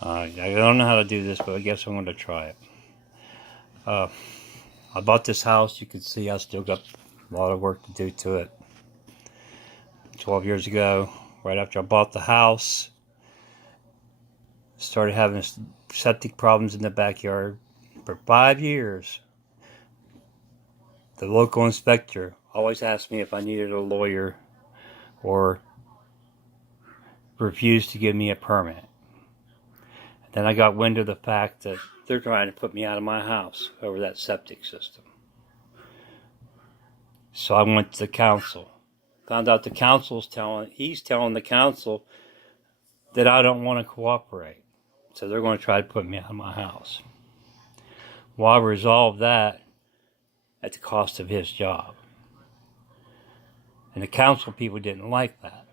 I don't know how to do this, but I guess I'm going to try it. I bought this house. You can see I still got a lot of work to do to it. 12 years ago, right after I bought the house, started having septic problems in the backyard. For 5 years, the local inspector always asked me if I needed a lawyer or refused to give me a permit. Then I got wind of the fact that they're trying to put me out of my house over that septic system. So I went to the council. Found out the he's telling the council that I don't want to cooperate. So they're going to try to put me out of my house. Well, I resolved that at the cost of his job. And the council people didn't like that.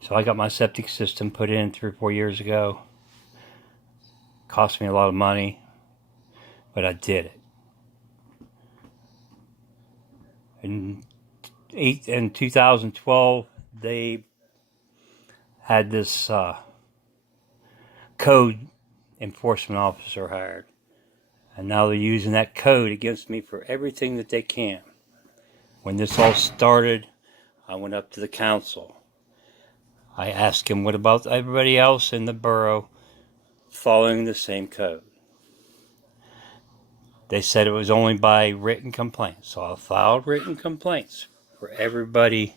So I got my septic system put in 3 or 4 years ago. Cost me a lot of money, but I did it. In 2012, they had this code enforcement officer hired. And now they're using that code against me for everything that they can. When this all started, I went up to the council. I asked him, what about everybody else in the borough following the same code? They said it was only by written complaints. So I filed written complaints for everybody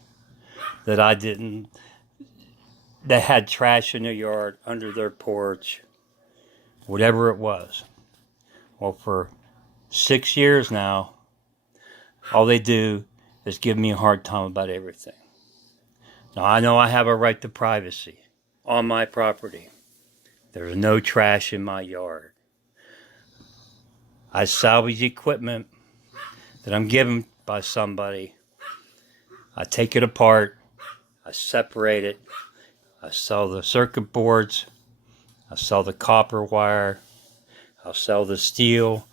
that that had trash in their yard, under their porch, whatever it was. Well, for 6 years now, all they do is give me a hard time about everything. Now, I know I have a right to privacy on my property. There's no trash in my yard. I salvage equipment that I'm given by somebody. I take it apart. I separate it. I sell the circuit boards. I sell the copper wire. I'll sell the steel.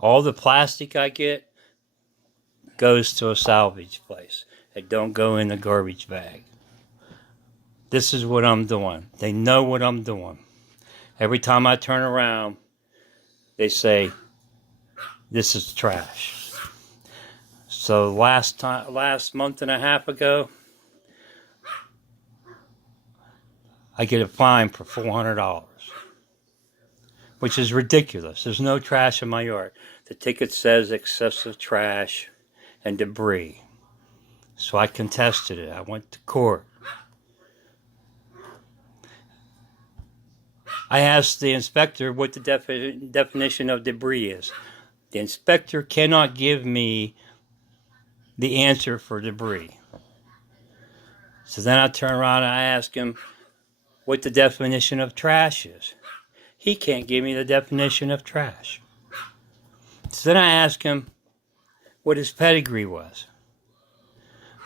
All the plastic I get goes to a salvage place. It don't go in the garbage bag. This is what I'm doing. They know what I'm doing. Every time I turn around, they say, this is trash. So last month and a half ago, I get a fine for $400, which is ridiculous. There's no trash in my yard. The ticket says excessive trash and debris. So I contested it. I went to court. I asked the inspector what the definition of debris is. The inspector cannot give me the answer for debris. So then I turn around and I ask him what the definition of trash is. He can't give me the definition of trash. So then I ask him what his pedigree was.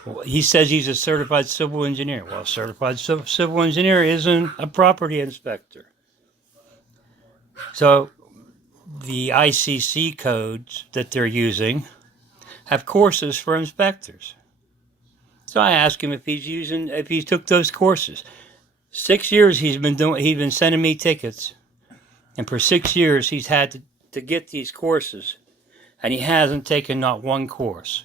Well, he says he's a certified civil engineer. Well, a certified civil engineer isn't a property inspector. So the ICC codes that they're using have courses for inspectors. So I asked him if he took those courses. 6 years he's been sending me tickets, and for 6 years he's had to get these courses, and he hasn't taken not one course.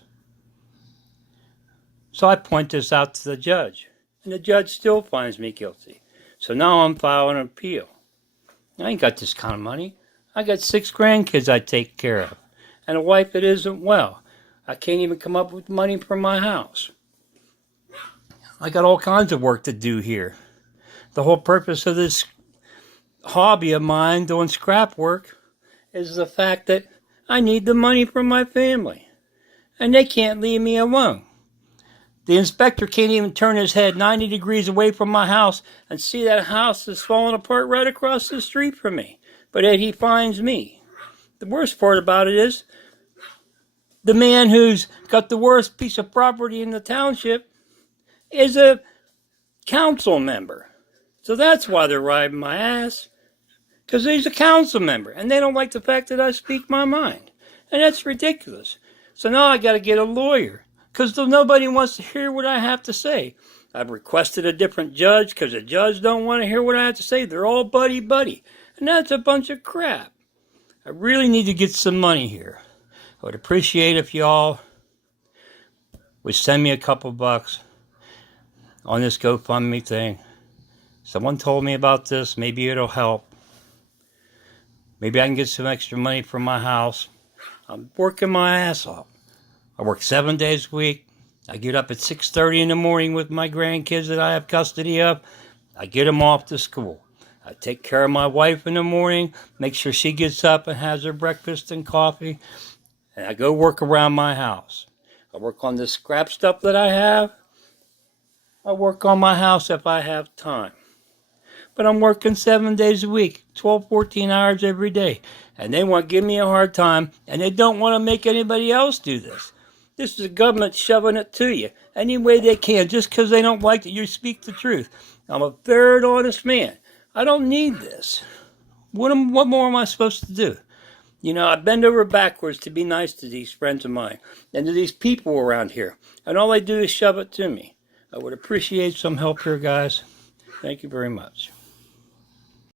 So I point this out to the judge, and the judge still finds me guilty. So now I'm filing an appeal. I ain't got this kind of money. I got 6 grandkids I take care of, and a wife that isn't well. I can't even come up with money for my house. I got all kinds of work to do here. The whole purpose of this hobby of mine, doing scrap work, is the fact that I need the money for my family, and they can't leave me alone. The inspector can't even turn his head 90 degrees away from my house and see that house is falling apart right across the street from me. But yet he finds me. The worst part about it is, the man who's got the worst piece of property in the township is a council member. So that's why they're riding my ass. Because he's a council member, and they don't like the fact that I speak my mind. And that's ridiculous. So now I got to get a lawyer, because nobody wants to hear what I have to say. I've requested a different judge because the judge don't want to hear what I have to say. They're all buddy-buddy. And that's a bunch of crap. I really need to get some money here. I would appreciate if y'all would send me a couple bucks on this GoFundMe thing. Someone told me about this. Maybe it'll help. Maybe I can get some extra money for my house. I'm working my ass off. I work 7 days a week. I get up at 6:30 in the morning with my grandkids that I have custody of. I get them off to school. I take care of my wife in the morning, make sure she gets up and has her breakfast and coffee. And I go work around my house. I work on the scrap stuff that I have. I work on my house if I have time. But I'm working 7 days a week, 12, 14 hours every day. And they want to give me a hard time, and they don't want to make anybody else do this. This is the government shoving it to you any way they can, just because they don't like that you speak the truth. I'm a fair and honest man. I don't need this. What more am I supposed to do? You know, I bend over backwards to be nice to these friends of mine and to these people around here. And all they do is shove it to me. I would appreciate some help here, guys. Thank you very much.